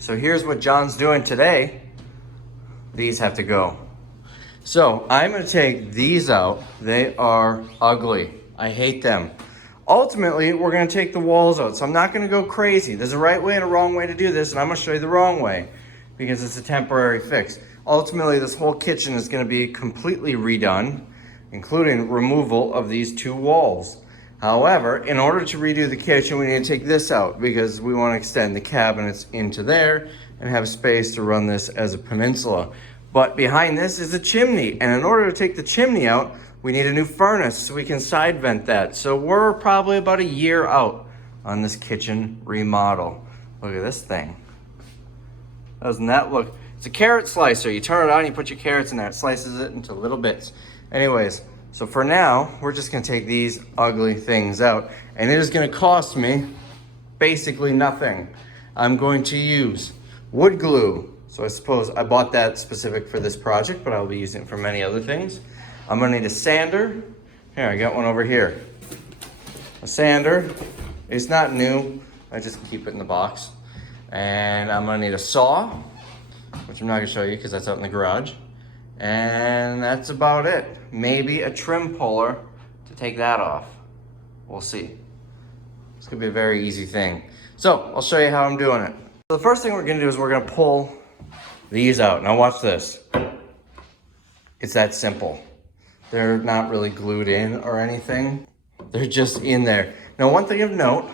So here's what John's doing today. These have to go. So I'm gonna take these out. They are ugly. I hate them. Ultimately, we're gonna take the walls out. So I'm not gonna go crazy. There's a right way and a wrong way to do this, and I'm gonna show you the wrong way because it's a temporary fix. Ultimately, this whole kitchen is gonna be completely redone, including removal of these two walls. However, in order to redo the kitchen, we need to take this out because we want to extend the cabinets into there and have space to run this as a peninsula. But behind this is a chimney, and in order to take the chimney out, we need a new furnace so we can side vent that. So we're probably about a year out on this kitchen remodel. Look at this thing. Doesn't that look? It's a carrot slicer. You turn it on, you put your carrots in there, it slices it into little bits. Anyways, so for now, we're just gonna take these ugly things out, and it is gonna cost me basically nothing. I'm going to use wood glue. So I suppose I bought that specific for this project, but I'll be using it for many other things. I'm gonna need a sander. Here, I got one over here. A sander. It's not new. I just keep it in the box. And I'm gonna need a saw, which I'm not gonna show you because that's out in the garage. And that's about it. Maybe a trim puller to take that off. We'll see. It's gonna be a very easy thing. So I'll show you how I'm doing it. So the first thing we're gonna do is we're gonna pull these out. Now watch this. It's that simple. They're not really glued in or anything. They're just in there. Now one thing of note,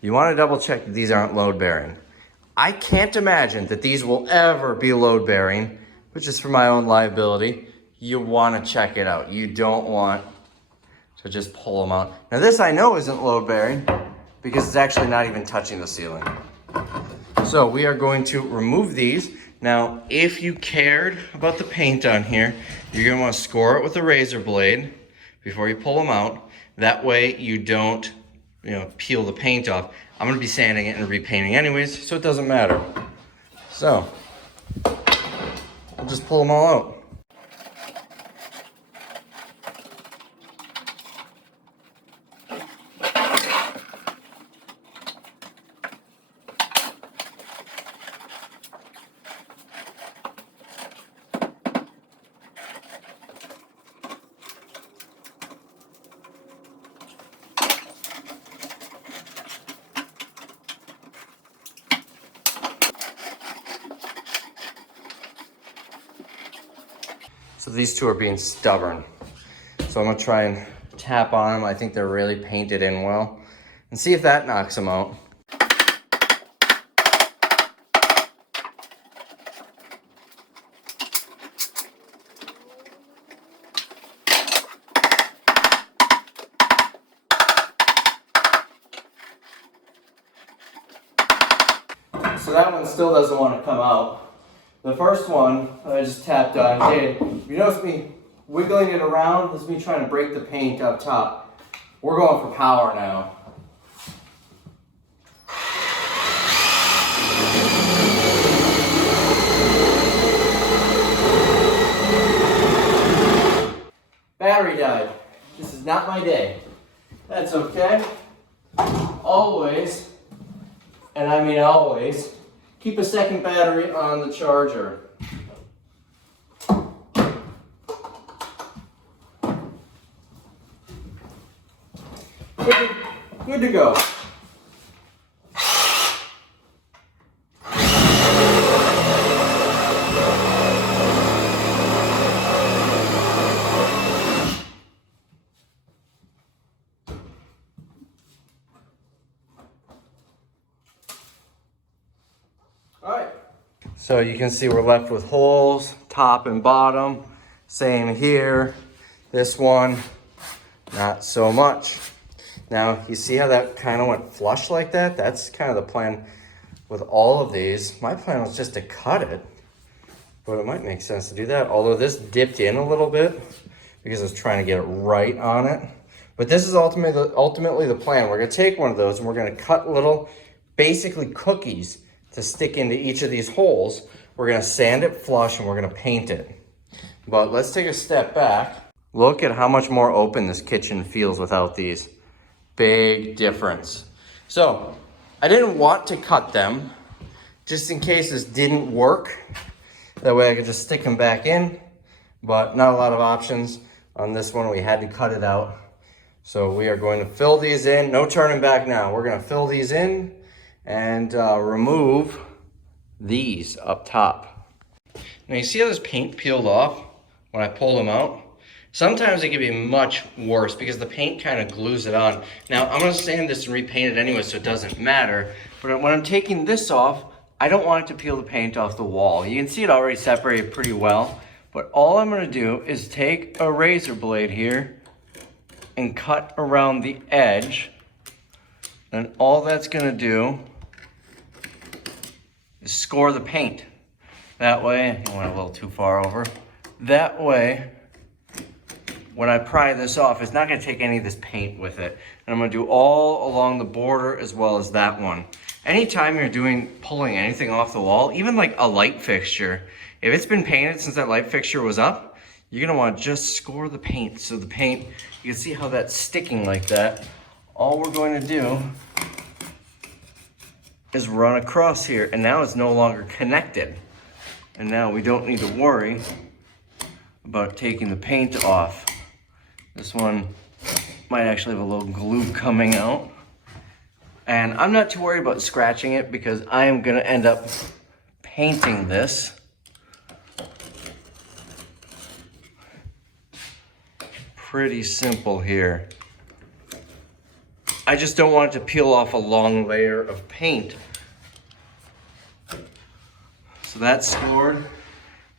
you wanna double check that these aren't load bearing. I can't imagine that these will ever be load bearing, which is for my own liability. You wanna check it out. You don't want to just pull them out. Now this I know isn't load bearing because it's actually not even touching the ceiling. So we are going to remove these. Now, if you cared about the paint on here, you're gonna wanna score it with a razor blade before you pull them out. That way you don't, peel the paint off. I'm gonna be sanding it and repainting anyways, so it doesn't matter. So, we'll just pull them all out. So these two are being stubborn. So I'm gonna try and tap on them. I think they're really painted in well. And see if that knocks them out. So that one still doesn't want to come out. The first one I just tapped on did. You notice me wiggling it around? This is me trying to break the paint up top. We're going for power now. Battery died. This is not my day. That's okay. Always, and I mean always, keep a second battery on the charger. Good to go. So you can see we're left with holes, top and bottom. Same here. This one, not so much. Now, you see how that kind of went flush like that? That's kind of the plan with all of these. My plan was just to cut it, but it might make sense to do that. Although this dipped in a little bit because I was trying to get it right on it. But this is ultimately the plan. We're gonna take one of those and we're gonna cut little, basically cookies to stick into each of these holes. We're gonna sand it flush and we're gonna paint it. But let's take a step back. Look at how much more open this kitchen feels without these. Big difference. So I didn't want to cut them just in case this didn't work. That way I could just stick them back in, but not a lot of options. On this one, we had to cut it out. So we are going to fill these in. No turning back now. We're going to fill these in and remove these up top. Now you see how this paint peeled off when I pulled them out? Sometimes it can be much worse because the paint kind of glues it on. Now I'm going to sand this and repaint it anyway, so it doesn't matter. But when I'm taking this off, I don't want it to peel the paint off the wall. You can see it already separated pretty well. But all I'm going to do is take a razor blade here and cut around the edge. And all that's going to do is score the paint. That way, I went a little too far over. That way, when I pry this off, it's not going to take any of this paint with it. And I'm going to do all along the border as well as that one. Anytime you're pulling anything off the wall, even like a light fixture, if it's been painted since that light fixture was up, you're going to want to just score the paint. So the paint, you can see how that's sticking like that. All we're going to do is run across here, and now it's no longer connected. And now we don't need to worry about taking the paint off. This one might actually have a little glue coming out. And I'm not too worried about scratching it because I am going to end up painting this. Pretty simple here. I just don't want it to peel off a long layer of paint. So that's scored. And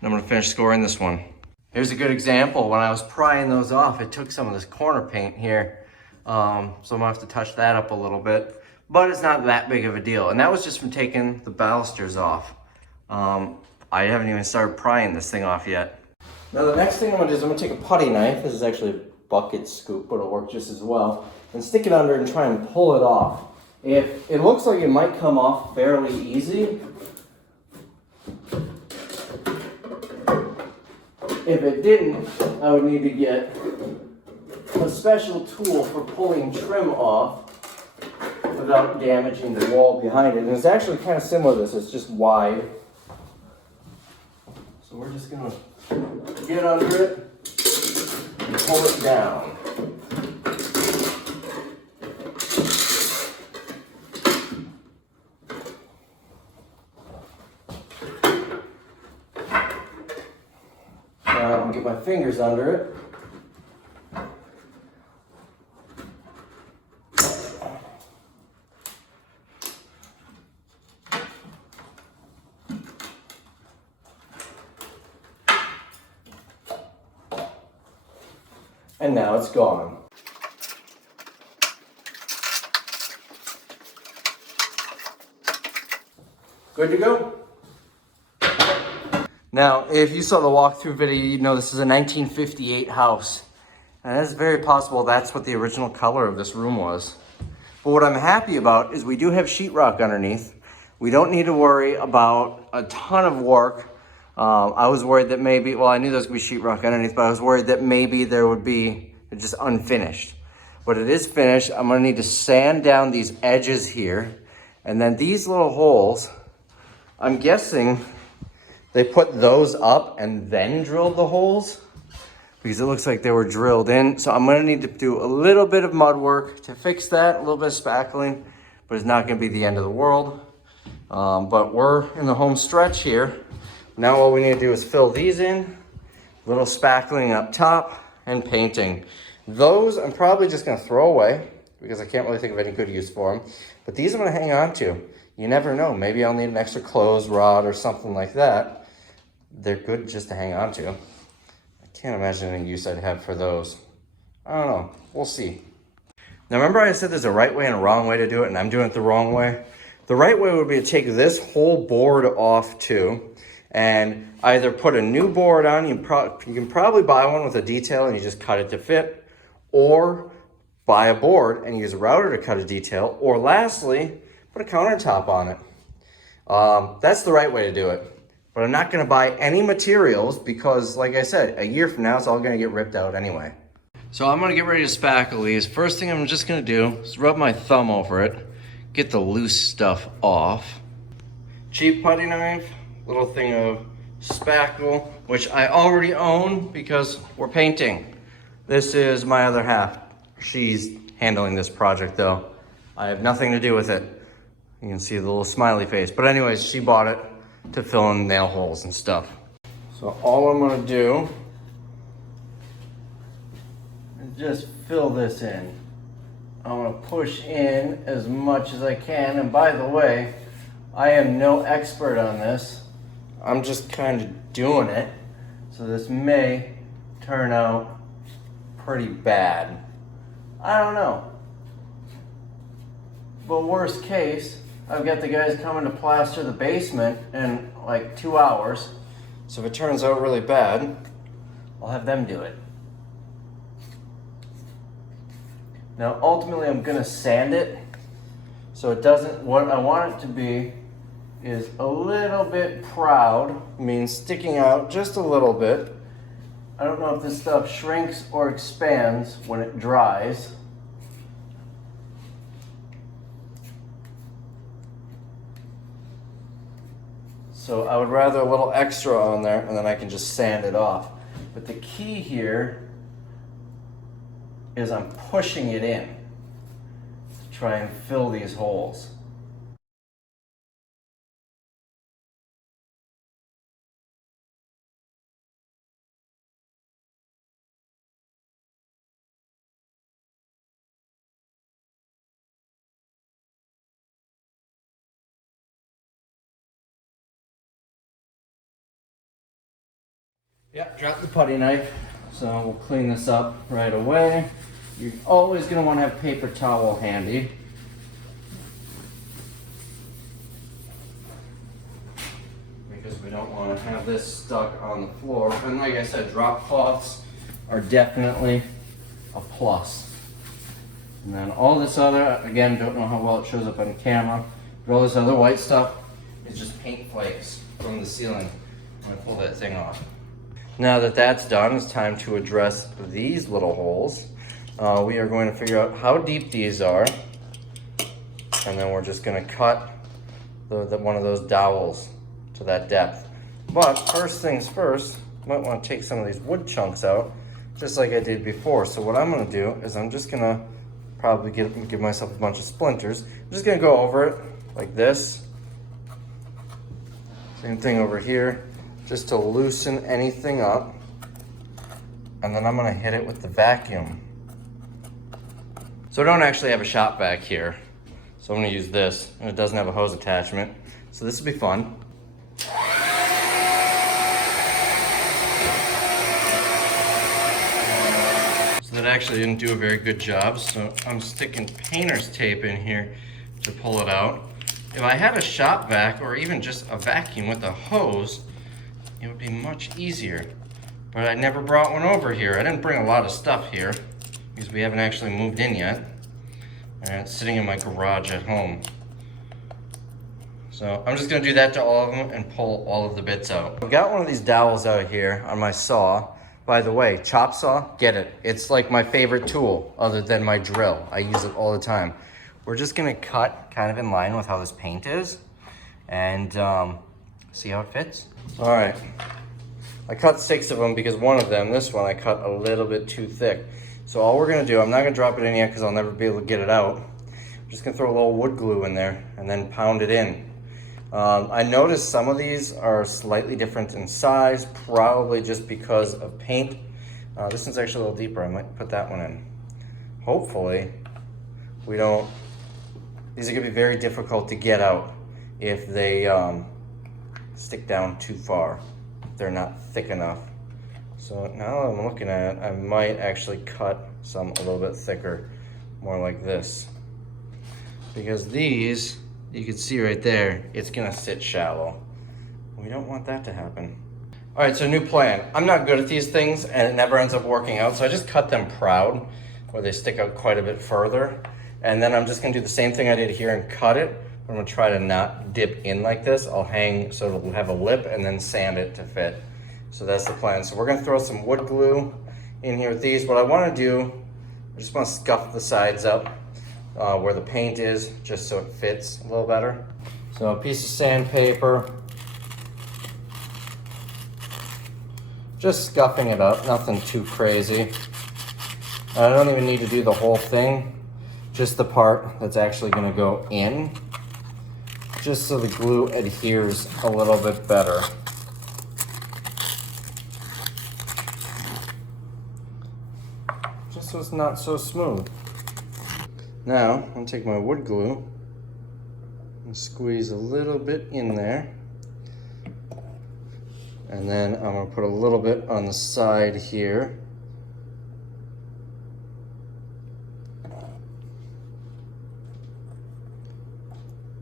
I'm going to finish scoring this one. Here's a good example. When I was prying those off, it took some of this corner paint here. So I'm going to have to touch that up a little bit. But it's not that big of a deal. And that was just from taking the balusters off. I haven't even started prying this thing off yet. Now the next thing I'm going to do is I'm going to take a putty knife. This is actually a bucket scoop, but it'll work just as well. And stick it under and try and pull it off. If it looks like it might come off fairly easy, if it didn't, I would need to get a special tool for pulling trim off without damaging the wall behind it. And it's actually kind of similar to this, it's just wide. So we're just gonna get under it and pull it down. Now I'm gonna get my fingers under it. And now it's gone. Good to go. Now, if you saw the walkthrough video, you know this is a 1958 house. And it's very possible that's what the original color of this room was. But what I'm happy about is we do have sheetrock underneath. We don't need to worry about a ton of work. I was worried that maybe, well, I knew there was going to be sheetrock underneath, but I was worried that maybe there would be just unfinished. But it is finished. I'm going to need to sand down these edges here. And then these little holes, I'm guessing they put those up and then drilled the holes because it looks like they were drilled in. So I'm going to need to do a little bit of mud work to fix that, a little bit of spackling, but it's not going to be the end of the world. But we're in the home stretch here. Now all we need to do is fill these in, little spackling up top, and painting. Those I'm probably just going to throw away because I can't really think of any good use for them. But these I'm going to hang on to. You never know. Maybe I'll need an extra clothes rod or something like that. They're good just to hang on to. I can't imagine any use I'd have for those. I don't know. We'll see. Now remember I said there's a right way and a wrong way to do it, and I'm doing it the wrong way? The right way would be to take this whole board off too, and either put a new board on, you can probably buy one with a detail and you just cut it to fit, or buy a board and use a router to cut a detail, or lastly, put a countertop on it. That's the right way to do it. But I'm not gonna buy any materials because, like I said, a year from now it's all gonna get ripped out anyway. So I'm gonna get ready to spackle these. First thing I'm just gonna do is rub my thumb over it, get the loose stuff off. cheap putty knife, little thing of spackle, which I already own because we're painting. This is my other half. She's handling this project though. I have nothing to do with it. You can see the little smiley face. But anyways, she bought it to fill in nail holes and stuff. So all I'm gonna do is just fill this in. I'm gonna push in as much as I can. And by the way, I am no expert on this. I'm just kind of doing it. So this may turn out pretty bad. I don't know. But worst case, I've got the guys coming to plaster the basement in like 2 hours. So if it turns out really bad, I'll have them do it. Now ultimately I'm gonna sand it so it doesn't, what I want it to be is a little bit proud, means sticking out just a little bit. I don't know if this stuff shrinks or expands when it dries. So I would rather a little extra on there and then I can just sand it off. But the key here is I'm pushing it in to try and fill these holes. Yeah, drop the putty knife. So we'll clean this up right away. You're always going to want to have paper towel handy. Because we don't want to have this stuck on the floor. And like I said, drop cloths are definitely a plus. And then all this other, again, don't know how well it shows up on camera, but all this other white stuff is just paint flakes from the ceiling. I'm going to pull that thing off. Now that that's done, it's time to address these little holes. We are going to figure out how deep these are, and then we're just going to cut one of those dowels to that depth. But first things first, you might want to take some of these wood chunks out, just like I did before. So what I'm going to do is I'm just going to probably give myself a bunch of splinters. I'm just going to go over it like this. Same thing over here, just to loosen anything up. And then I'm gonna hit it with the vacuum. So I don't actually have a shop vac here, so I'm gonna use this, and it doesn't have a hose attachment. So this will be fun. So that actually didn't do a very good job, so I'm sticking painter's tape in here to pull it out. If I had a shop vac or even just a vacuum with a hose, it would be much easier. But I never brought one over here. I didn't bring a lot of stuff here because we haven't actually moved in yet. And it's sitting in my garage at home. So I'm just gonna do that to all of them and pull all of the bits out. I've got one of these dowels out here on my saw. By the way, chop saw, get it. It's like my favorite tool other than my drill. I use it all the time. We're just gonna cut kind of in line with how this paint is and see how it fits. All right, I cut 6 of them because one of them, this one, I cut a little bit too thick. So all we're gonna do, I'm not gonna drop it in yet because I'll never be able to get it out. I'm just gonna throw a little wood glue in there and then pound it in. I noticed some of these are slightly different in size, probably just because of paint. This one's actually a little deeper. I might put that one in. Hopefully, we don't, these are gonna be very difficult to get out if they stick down too far. They're not thick enough. So now that I'm looking at it, I might actually cut some a little bit thicker, more like this. Because these, you can see right there, it's gonna sit shallow. We don't want that to happen. All right, so new plan. I'm not good at these things and it never ends up working out, so I just cut them proud, where they stick out quite a bit further. And then I'm just gonna do the same thing I did here and cut it. I'm gonna try to not dip in like this. I'll hang so it'll have a lip and then sand it to fit. So that's the plan. So we're gonna throw some wood glue in here with these. What I wanna do, I just wanna scuff the sides up where the paint is, just so it fits a little better. So a piece of sandpaper. Just scuffing it up, nothing too crazy. I don't even need to do the whole thing, just the part that's actually gonna go in, just so the glue adheres a little bit better. Just so it's not so smooth. Now, I'm gonna take my wood glue and squeeze a little bit in there. And then I'm gonna put a little bit on the side here.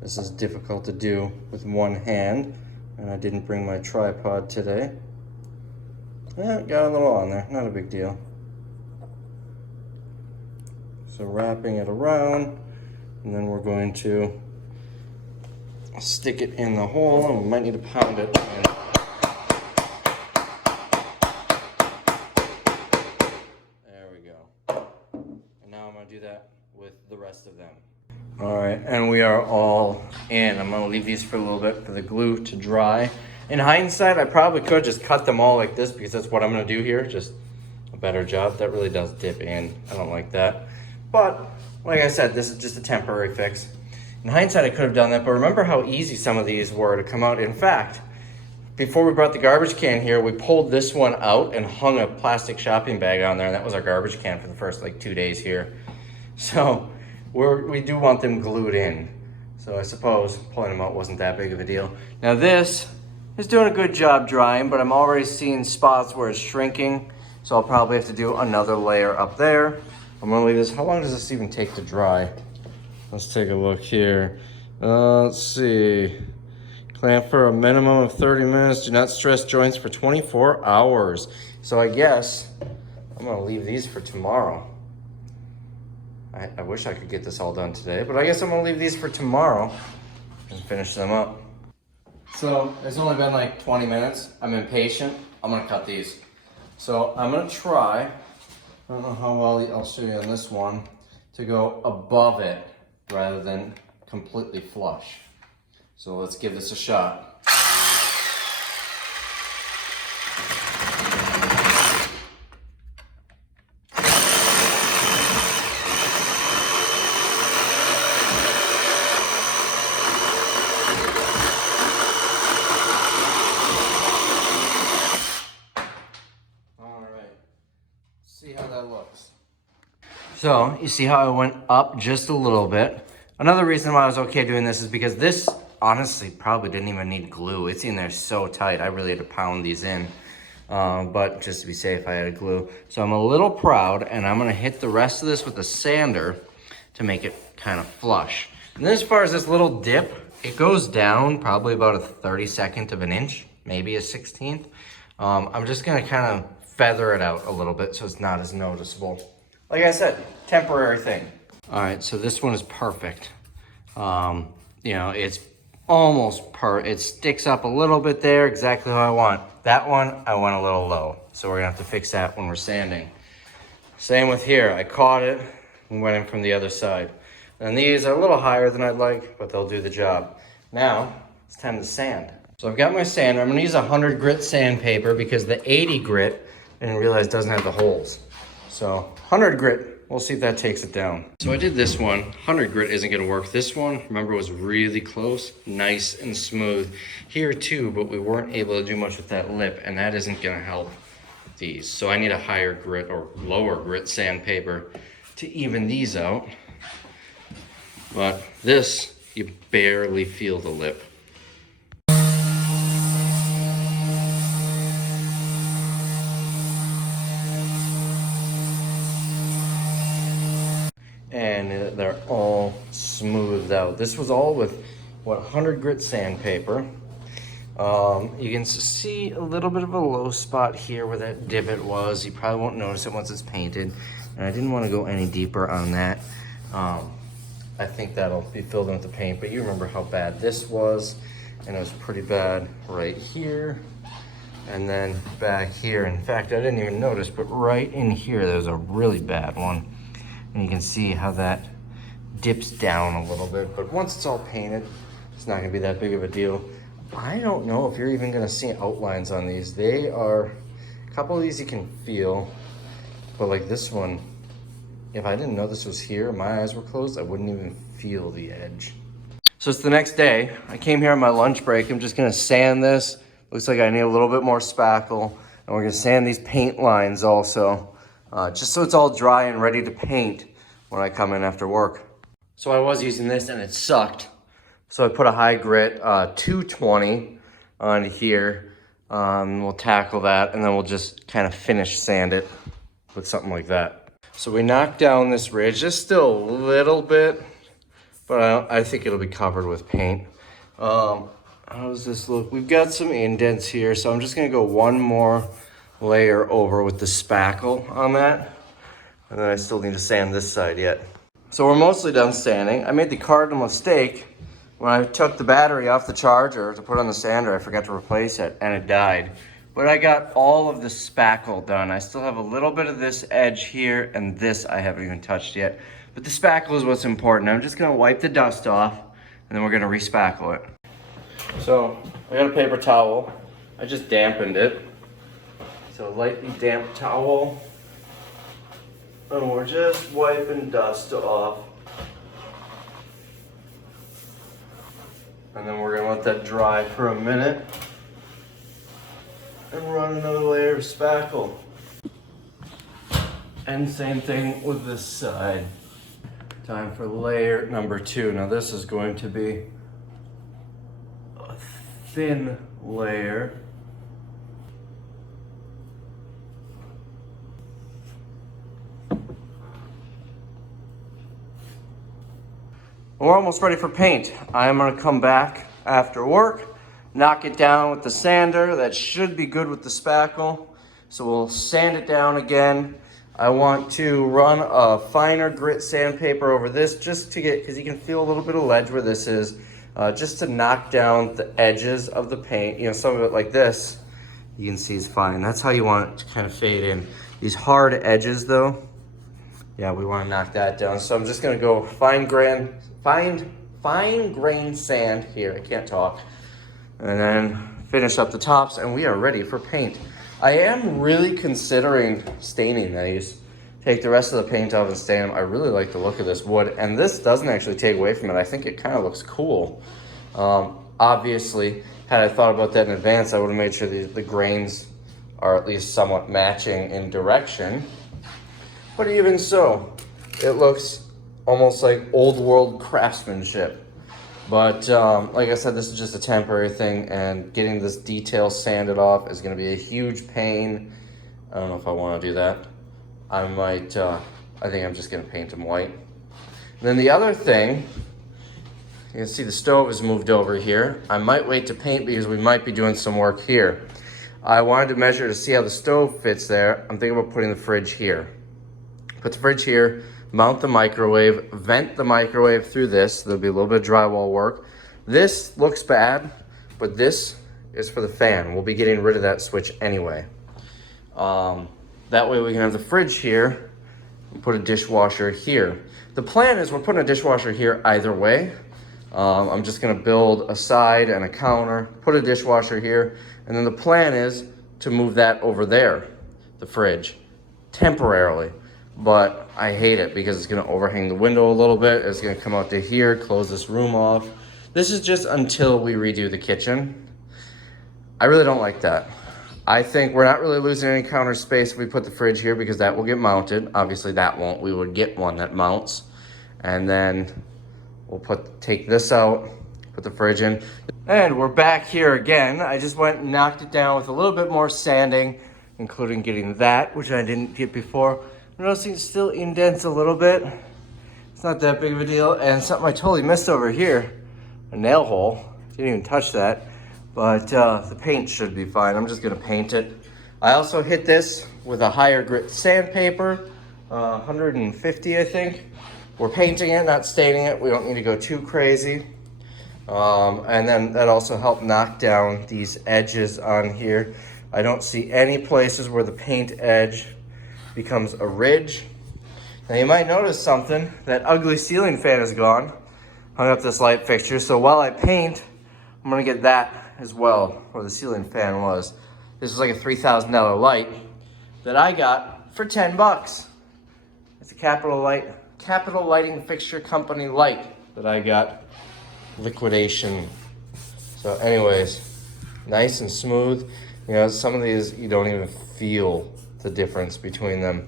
This is difficult to do with one hand, and I didn't bring my tripod today. Yeah, got a little on there, not a big deal. So wrapping it around, and then we're going to stick it in the hole, and we might need to pound it in. There we go. And now I'm gonna do that with the rest of them. All right, and we are all in. I'm gonna leave these for a little bit for the glue to dry. In hindsight, I probably could just cut them all like this because that's what I'm gonna do here, just a better job. That really does dip in. I don't like that. But like I said, this is just a temporary fix. In hindsight, I could have done that, but remember how easy some of these were to come out. In fact, before we brought the garbage can here, we pulled this one out and hung a plastic shopping bag on there, and that was our garbage can for the first like 2 days here. So we do want them glued in. So I suppose pulling them out wasn't that big of a deal. Now this is doing a good job drying, but I'm already seeing spots where it's shrinking. So I'll probably have to do another layer up there. I'm gonna leave this, how long does this even take to dry? Let's take a look here. Let's see. Clamp for a minimum of 30 minutes. Do not stress joints for 24 hours. So I guess I'm gonna leave these for tomorrow. I wish I could get this all done today, but I guess I'm gonna leave these for tomorrow and finish them up. So it's only been like 20 minutes. I'm impatient. I'm gonna cut these. So I'm gonna try, I don't know how well I'll show you on this one, to go above it rather than completely flush. So let's give this a shot. See how that looks. So you see how I went up just a little bit. Another reason why I was okay doing this is because this honestly probably didn't even need glue. It's in there so tight. I really had to pound these in. But just to be safe, I had glue. So I'm a little proud, and I'm gonna hit the rest of this with a sander to make it kind of flush. And then as far as this little dip, it goes down probably about a 32nd of an inch, maybe a 16th. I'm just gonna kind of feather it out a little bit so it's not as noticeable. Like I said, temporary thing. All right, so this one is perfect. You know, it's almost it sticks up a little bit there, exactly how I want. That one, I went a little low. So we're gonna have to fix that when we're sanding. Same with here, I caught it and went in from the other side. And these are a little higher than I'd like, but they'll do the job. Now, it's time to sand. So I've got my sander. I'm gonna use 100 grit sandpaper because the 80 grit, I didn't realize, doesn't have the holes. So 100 grit, we'll see if that takes it down. So I did this one. 100 grit isn't gonna work. This one, remember, was really close, nice and smooth. Here too, but we weren't able to do much with that lip, and that isn't gonna help these. So I need a higher grit or lower grit sandpaper to even these out. But this, you barely feel the lip. And they're all smoothed out. This was all with, what, 100 grit sandpaper. You can see a little bit of a low spot here where that divot was. You probably won't notice it once it's painted. And I didn't want to go any deeper on that. I think that'll be filled in with the paint, but you remember how bad this was. And it was pretty bad right here. And then back here. In fact, I didn't even notice, but right in here, there's a really bad one. And you can see how that dips down a little bit. But once it's all painted, It's not gonna be that big of a deal. I don't know if you're even gonna see outlines on these. They are, a couple of these you can feel, but like this one, if I didn't know this was here, my eyes were closed, I wouldn't even feel the edge. So it's the next day. I came here on my lunch break. I'm just gonna sand this. Looks like I need a little bit more spackle. And we're gonna sand these paint lines also, just so it's all dry and ready to paint when I come in after work. So I was using this and it sucked. So I put a high grit 220 on here. We'll tackle that and then we'll just kind of finish sand it with something like that. So we knocked down this ridge, just still a little bit, but I think it'll be covered with paint. How does this look? We've got some indents here, so I'm just gonna go one more layer over with the spackle on that. And then I still need to sand this side yet. So we're mostly done sanding. I made the cardinal mistake. When I took the battery off the charger to put on the sander, I forgot to replace it and it died. But I got all of the spackle done. I still have a little bit of this edge here and this I haven't even touched yet. But the spackle is what's important. I'm just gonna wipe the dust off and then we're gonna re-spackle it. So I got a paper towel. I just dampened it. So a lightly damp towel. And we're just wiping dust off. And then we're gonna let that dry for a minute and run another layer of spackle. And same thing with this side. Time for layer number 2. Now this is going to be a thin layer. We're almost ready for paint. I'm gonna come back after work, knock it down with the sander. That should be good with the spackle. So we'll sand it down again. I want to run a finer grit sandpaper over this just to get, because you can feel a little bit of ledge where this is, just to knock down the edges of the paint. You know, some of it like this, you can see is fine. That's how you want it to kind of fade in. These hard edges though, yeah, we want to knock that down. So I'm just gonna go fine grain sand here. I can't talk. And then finish up the tops and we are ready for paint. I am really considering staining these. Take the rest of the paint off and stain them. I really like the look of this wood and this doesn't actually take away from it. I think it kind of looks cool. Obviously, had I thought about that in advance, I would have made sure the grains are at least somewhat matching in direction. But even so, it looks almost like old world craftsmanship. But like I said, this is just a temporary thing and getting this detail sanded off is gonna be a huge pain. I don't know if I wanna do that. I might, I think I'm just gonna paint them white. And then the other thing, you can see the stove is moved over here. I might wait to paint because we might be doing some work here. I wanted to measure to see how the stove fits there. I'm thinking about putting the fridge here. Put the fridge here, mount the microwave, vent the microwave through this. There'll be a little bit of drywall work. This looks bad, but this is for the fan. We'll be getting rid of that switch anyway. That way we can have the fridge here and put a dishwasher here. The plan is we're putting a dishwasher here either way. I'm just gonna build a side and a counter, put a dishwasher here, and then the plan is to move that over there, the fridge, temporarily. But I hate it because it's gonna overhang the window a little bit. It's gonna come out to here, close this room off. This is just until we redo the kitchen. I really don't like that. I think we're not really losing any counter space if we put the fridge here because that will get mounted. Obviously that won't, we would get one that mounts. And then we'll take this out, put the fridge in. And we're back here again. I just went and knocked it down with a little bit more sanding, including getting that, which I didn't get before. I'm noticing it still indents a little bit. It's not that big of a deal. And something I totally missed over here, a nail hole. Didn't even touch that. But the paint should be fine. I'm just gonna paint it. I also hit this with a higher grit sandpaper, 150 I think. We're painting it, not staining it. We don't need to go too crazy. And then that also helped knock down these edges on here. I don't see any places where the paint edge becomes a ridge. Now you might notice something, that ugly ceiling fan is gone. hung up this light fixture. So while I paint, I'm gonna get that as well, where the ceiling fan was. This is like a $3,000 light that I got for 10 bucks. It's a Capital Lighting Fixture Company light that I got liquidation. So anyways, nice and smooth. You know, some of these you don't even feel the difference between them.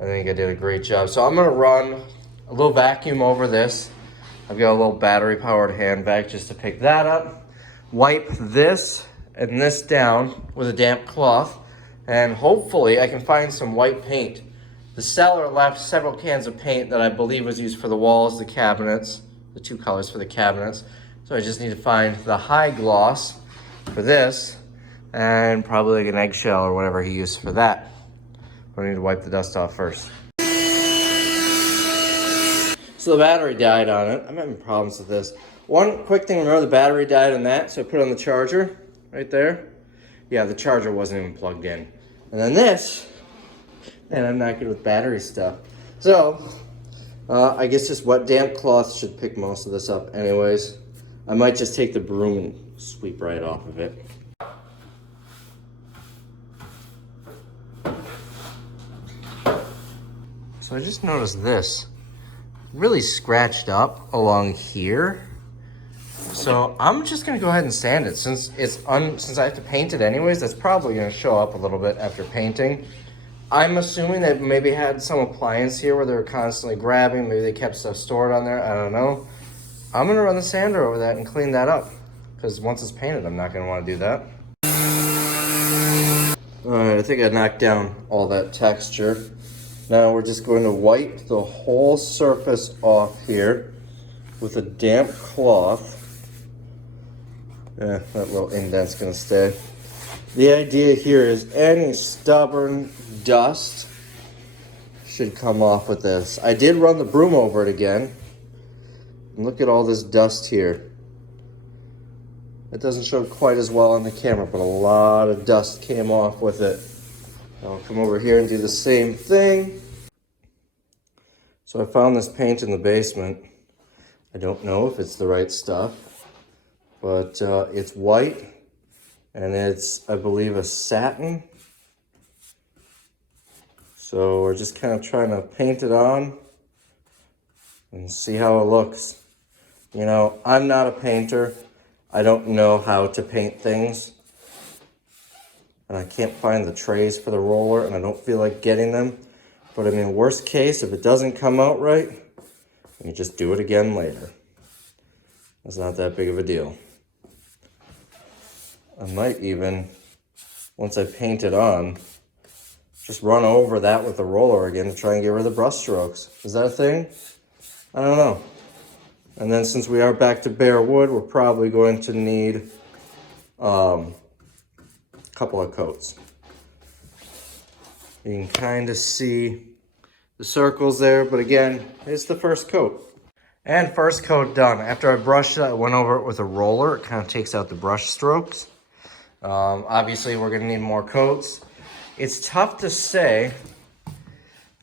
I think I did a great job. So I'm gonna run a little vacuum over this. I've got a little battery powered hand vac just to pick that up. Wipe this and this down with a damp cloth, and hopefully I can find some white paint. The seller left several cans of paint that I believe was used for the walls, the cabinets, the 2 colors for the cabinets. So I just need to find the high gloss for this, and probably like an eggshell or whatever he used for that. But I need to wipe the dust off first. So the battery died on it. I'm having problems with this. One quick thing, remember the battery died on that, so I put it on the charger right there. Yeah, the charger wasn't even plugged in. And then this, and I'm not good with battery stuff. So, I guess this wet damp cloth should pick most of this up anyways. I might just take the broom and sweep right off of it. So I just noticed this really scratched up along here. So I'm just gonna go ahead and sand it since since I have to paint it anyways. That's probably gonna show up a little bit after painting. I'm assuming that maybe had some appliance here where they were constantly grabbing. Maybe they kept stuff stored on there. I don't know. I'm gonna run the sander over that and clean that up because once it's painted, I'm not gonna want to do that. All right, I think I knocked down all that texture. Now we're just going to wipe the whole surface off here with a damp cloth. Yeah, that little indent's gonna stay. The idea here is any stubborn dust should come off with this. I did run the broom over it again. And look at all this dust here. It doesn't show quite as well on the camera, but a lot of dust came off with it. I'll come over here and do the same thing. So I found this paint in the basement. I don't know if it's the right stuff, but it's white and it's, I believe, a satin. So we're just kind of trying to paint it on and see how it looks. You know, I'm not a painter. I don't know how to paint things. And I can't find the trays for the roller and I don't feel like getting them. But I mean, worst case, if it doesn't come out right, you just do it again later. It's not that big of a deal. I might even, once I paint it on, just run over that with the roller again to try and get rid of the brush strokes. Is that a thing? I don't know. And then since we are back to bare wood, we're probably going to need a couple of coats. You can kind of see the circles there, but again, it's the first coat. And first coat done. After I brushed it, I went over it with a roller. It kind of takes out the brush strokes. Obviously, we're gonna need more coats. It's tough to say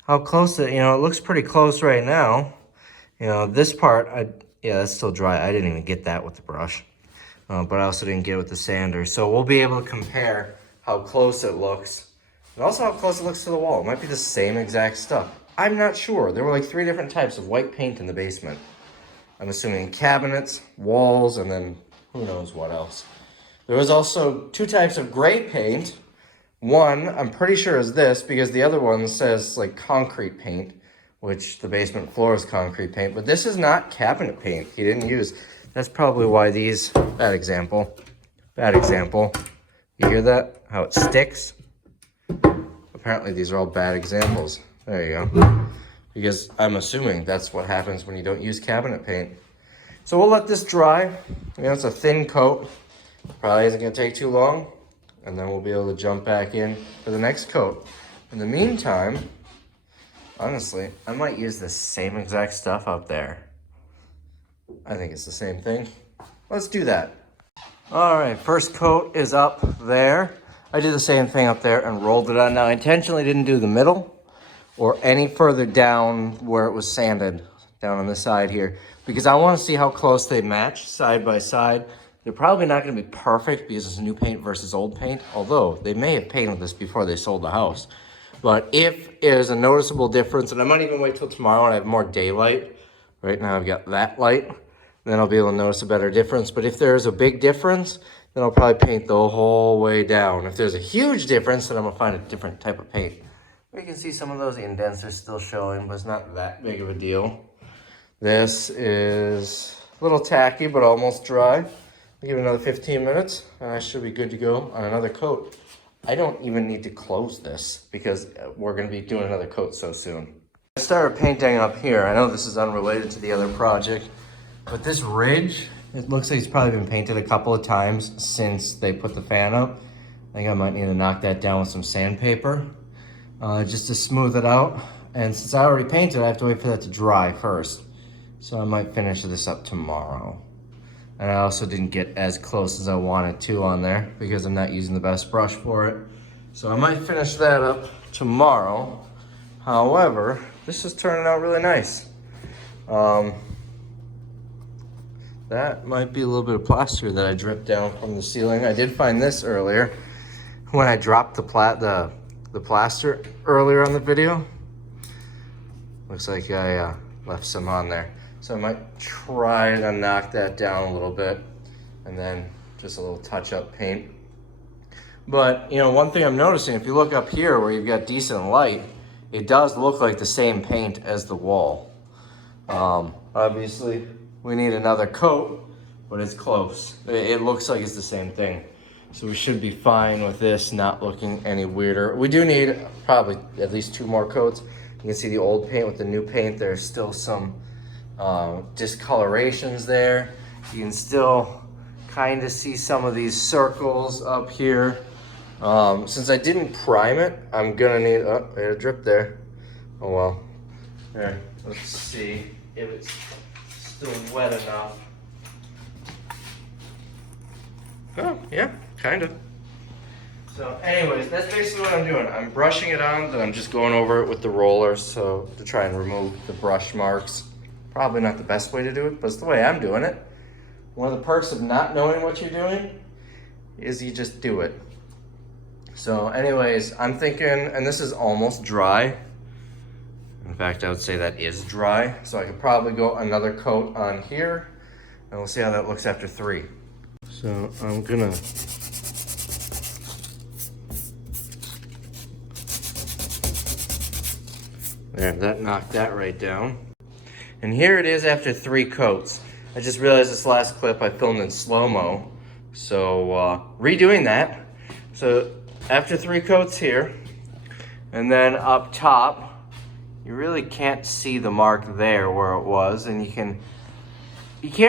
how close it, it looks pretty close right now. This part, yeah, that's still dry. I didn't even get that with the brush, but I also didn't get it with the sander. So we'll be able to compare how close it looks and also how close it looks to the wall. It might be the same exact stuff. I'm not sure. There were like 3 different types of white paint in the basement. I'm assuming cabinets, walls, and then who knows what else. There was also 2 types of gray paint. One, I'm pretty sure is this because the other one says like concrete paint, which the basement floor is concrete paint, but this is not cabinet paint. He didn't use. That's probably why these, bad example. You hear that? How it sticks? Apparently these are all bad examples. There you go. Because I'm assuming that's what happens when you don't use cabinet paint. So we'll let this dry. It's a thin coat. Probably isn't gonna take too long. And then we'll be able to jump back in for the next coat. In the meantime, honestly, I might use the same exact stuff up there. I think it's the same thing. Let's do that. All right, first coat is up there. I did the same thing up there and rolled it on. Now, I intentionally didn't do the middle or any further down where it was sanded down on the side here because I want to see how close they match side by side. They're probably not going to be perfect because it's new paint versus old paint, although they may have painted this before they sold the house. But if there's a noticeable difference, and I might even wait till tomorrow when I have more daylight. Right now I've got that light, then I'll be able to notice a better difference. But if there's a big difference, then I'll probably paint the whole way down. If there's a huge difference, then I'm gonna find a different type of paint. You can see some of those indents are still showing, but it's not that big of a deal. This is a little tacky, but almost dry. I'll give it another 15 minutes, and I should be good to go on another coat. I don't even need to close this because we're gonna be doing another coat so soon. I started painting up here. I know this is unrelated to the other project, but this ridge, it looks like it's probably been painted a couple of times since they put the fan up. I think I might need to knock that down with some sandpaper just to smooth it out. And since I already painted, I have to wait for that to dry first. So I might finish this up tomorrow. And I also didn't get as close as I wanted to on there because I'm not using the best brush for it. So I might finish that up tomorrow. However, this is turning out really nice. That might be a little bit of plaster that I dripped down from the ceiling. I did find this earlier when I dropped the plaster earlier on the video. Looks like I left some on there. So I might try to knock that down a little bit and then just a little touch-up paint. But, you know, one thing I'm noticing, if you look up here where you've got decent light, it does look like the same paint as the wall. Obviously, we need another coat, but it's close. It looks like it's the same thing. So we should be fine with this not looking any weirder. We do need probably at least 2 more coats. You can see the old paint with the new paint. There's still some discolorations there. You can still kind of see some of these circles up here. Since I didn't prime it, I'm gonna need, oh, I had a drip there. Oh well. There, let's see if it's still wet enough. Oh, yeah, kind of. So anyways, that's basically what I'm doing. I'm brushing it on, then I'm just going over it with the roller so to try and remove the brush marks. Probably not the best way to do it, but it's the way I'm doing it. One of the perks of not knowing what you're doing is you just do it. So anyways, I'm thinking, and this is almost dry. In fact, I would say that is dry. So I could probably go another coat on here and we'll see how that looks after 3. So I'm gonna there, that knocked that right down. And here it is after 3 coats. I just realized this last clip I filmed in slow-mo. So redoing that. So after 3 coats here, and then up top, you really can't see the mark there where it was, and you can't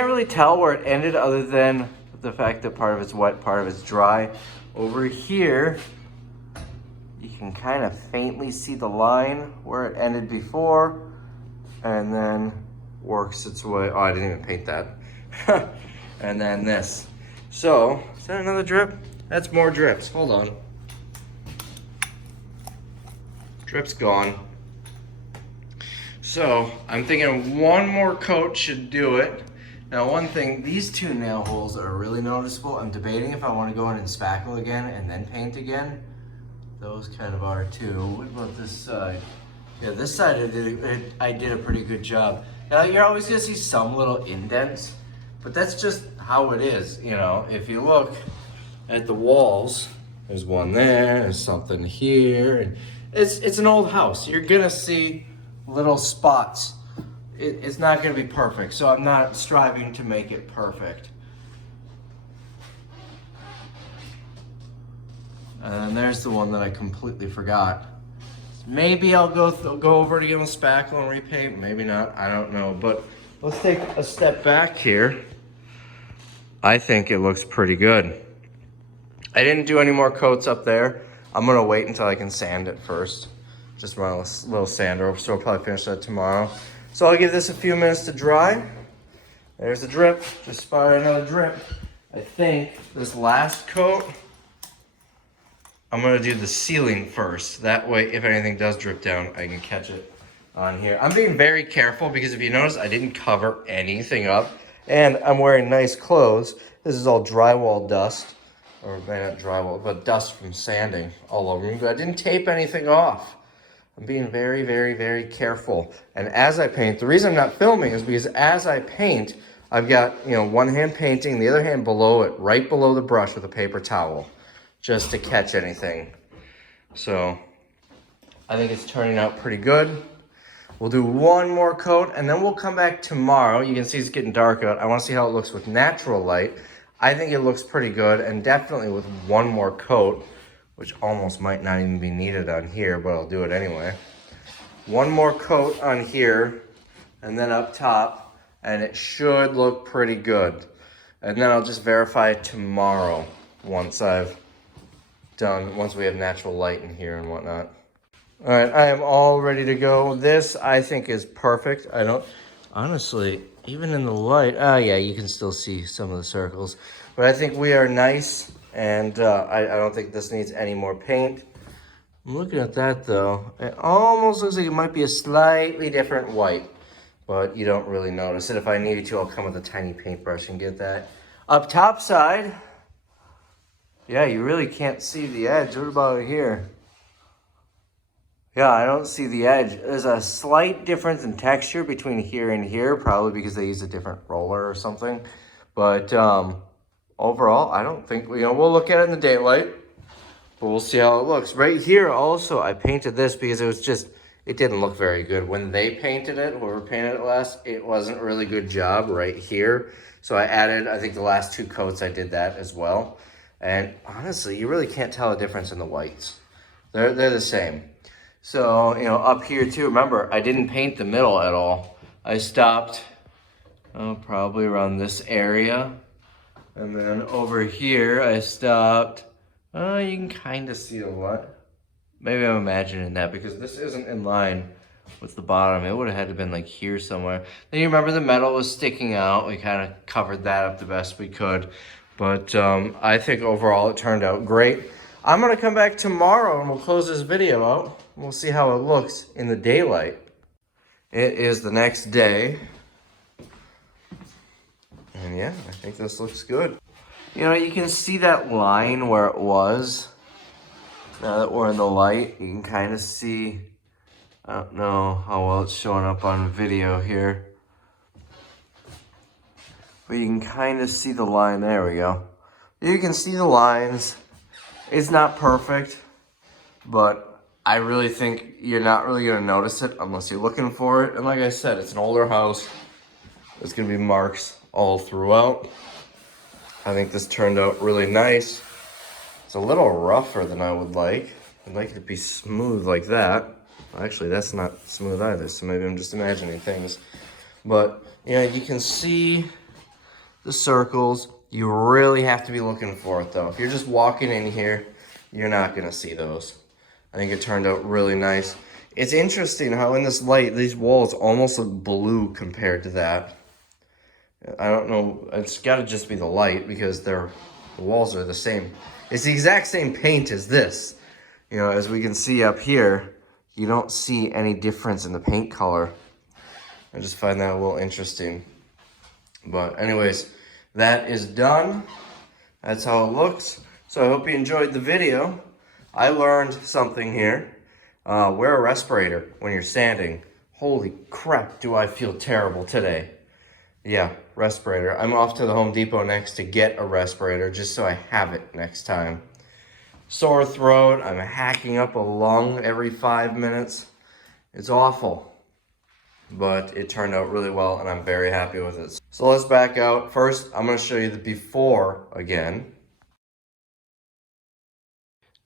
really tell where it ended other than the fact that part of it's wet, part of it's dry. Over here, you can kind of faintly see the line where it ended before, and then works its way, oh, I didn't even paint that. And then this. So, is that another drip? That's more drips, hold on. Drip's gone. So, I'm thinking 1 more coat should do it. Now, one thing, these 2 nail holes are really noticeable. I'm debating if I want to go in and spackle again and then paint again. Those kind of are too. What about this side? Yeah, this side I did a pretty good job. Now, you're always gonna see some little indents, but that's just how it is, you know. If you look at the walls, there's one there, there's something here, and it's an old house. You're gonna see little spots. It's not gonna be perfect, so I'm not striving to make it perfect. And there's the one that I completely forgot. Maybe I'll go over it again with spackle and repaint, maybe not, I don't know. But let's take a step back here. I think it looks pretty good. I didn't do any more coats up there. I'm gonna wait until I can sand it first. Just run a little sander over, so I'll probably finish that tomorrow. So I'll give this a few minutes to dry. There's a drip, just spotted another drip. I think this last coat, I'm gonna do the ceiling first. That way, if anything does drip down, I can catch it on here. I'm being very careful because if you notice, I didn't cover anything up. And I'm wearing nice clothes. This is all drywall dust. Or not drywall, but dust from sanding all over me. But I didn't tape anything off. I'm being very, very, very careful. And as I paint, the reason I'm not filming is because as I paint, I've got, one hand painting, the other hand below it, right below the brush with a paper towel, just to catch anything. So I think it's turning out pretty good. We'll do one more coat and then we'll come back tomorrow. You can see it's getting dark out. I want to see how it looks with natural light. I think it looks pretty good, and definitely with one more coat, which almost might not even be needed on here, but I'll do it anyway. One more coat on here and then up top, and it should look pretty good. And then I'll just verify it tomorrow once we have natural light in here and whatnot. All right, I am all ready to go. This, I think, is perfect. Honestly, even in the light, yeah, you can still see some of the circles. But I think we are nice, and I don't think this needs any more paint. I'm looking at that, though. It almost looks like it might be a slightly different white, but you don't really notice it. If I needed to, I'll come with a tiny paintbrush and get that. Up top side, yeah, you really can't see the edge. What about here? Yeah, I don't see the edge. There's a slight difference in texture between here and here, probably because they use a different roller or something. But overall, I don't think, we'll look at it in the daylight, but we'll see how it looks. Right here also, I painted this because it didn't look very good. When they painted it, whoever painted it last, it wasn't a really good job right here. So I added, I think the last 2 coats, I did that as well. And honestly, you really can't tell a difference in the whites. They're the same. So, up here too, remember, I didn't paint the middle at all. I stopped probably around this area. And then over here, I stopped, you can kind of see the what. Maybe I'm imagining that because this isn't in line with the bottom. It would have had to been like here somewhere. Then you remember the metal was sticking out. We kind of covered that up the best we could. But I think overall it turned out great. I'm gonna come back tomorrow and we'll close this video out. We'll see how it looks in the daylight. It is the next day. And yeah, I think this looks good. You can see that line where it was. Now that we're in the light, you can kind of see, I don't know how well it's showing up on video here. But you can kind of see the line, there we go. You can see the lines. It's not perfect, but I really think you're not really gonna notice it unless you're looking for it. And like I said, it's an older house. There's gonna be marks all throughout. I think this turned out really nice. It's a little rougher than I would like. I'd like it to be smooth like that. Actually, that's not smooth either, so maybe I'm just imagining things. But, you can see the circles. You really have to be looking for it, though. If you're just walking in here, you're not going to see those. I think it turned out really nice. It's interesting how in this light, these walls almost look blue compared to that. I don't know. It's got to just be the light because the walls are the same. It's the exact same paint as this. As we can see up here, you don't see any difference in the paint color. I just find that a little interesting. But anyways, that is done. That's how it looks. So I hope you enjoyed the video. I learned something here. Wear a respirator when you're sanding. Holy crap, do I feel terrible today. Yeah, respirator. I'm off to the Home Depot next to get a respirator just so I have it next time. Sore throat. I'm hacking up a lung every 5 minutes. It's awful. But it turned out really well and I'm very happy with it. So let's back out. First, I'm going to show you the before again.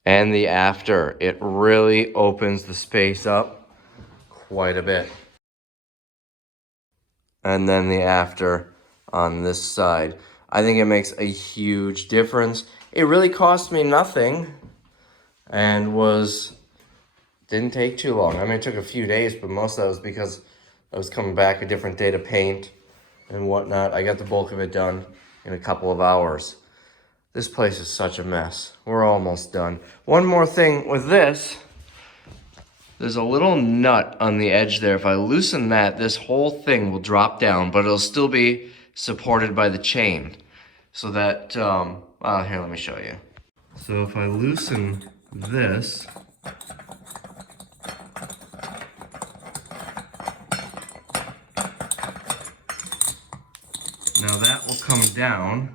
And the after. It really opens the space up quite a bit. And then the after on this side. I think it makes a huge difference. It really cost me nothing and didn't take too long. I mean, it took a few days, but most of that was because I was coming back a different day to paint and whatnot. I got the bulk of it done in a couple of hours. This place is such a mess. We're almost done. One more thing with this. there's a little nut on the edge there. If I loosen that, this whole thing will drop down, but it'll still be supported by the chain. So that, here, let me show you. So if I loosen this, now that will come down,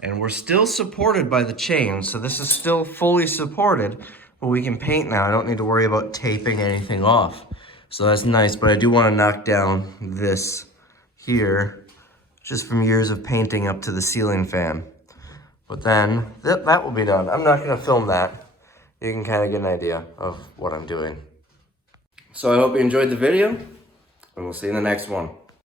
and we're still supported by the chain, so this is still fully supported, but we can paint now. I don't need to worry about taping anything off. So that's nice, but I do want to knock down this here, just from years of painting up to the ceiling fan. But then, that will be done. I'm not going to film that. You can kind of get an idea of what I'm doing. So I hope you enjoyed the video, and we'll see you in the next one.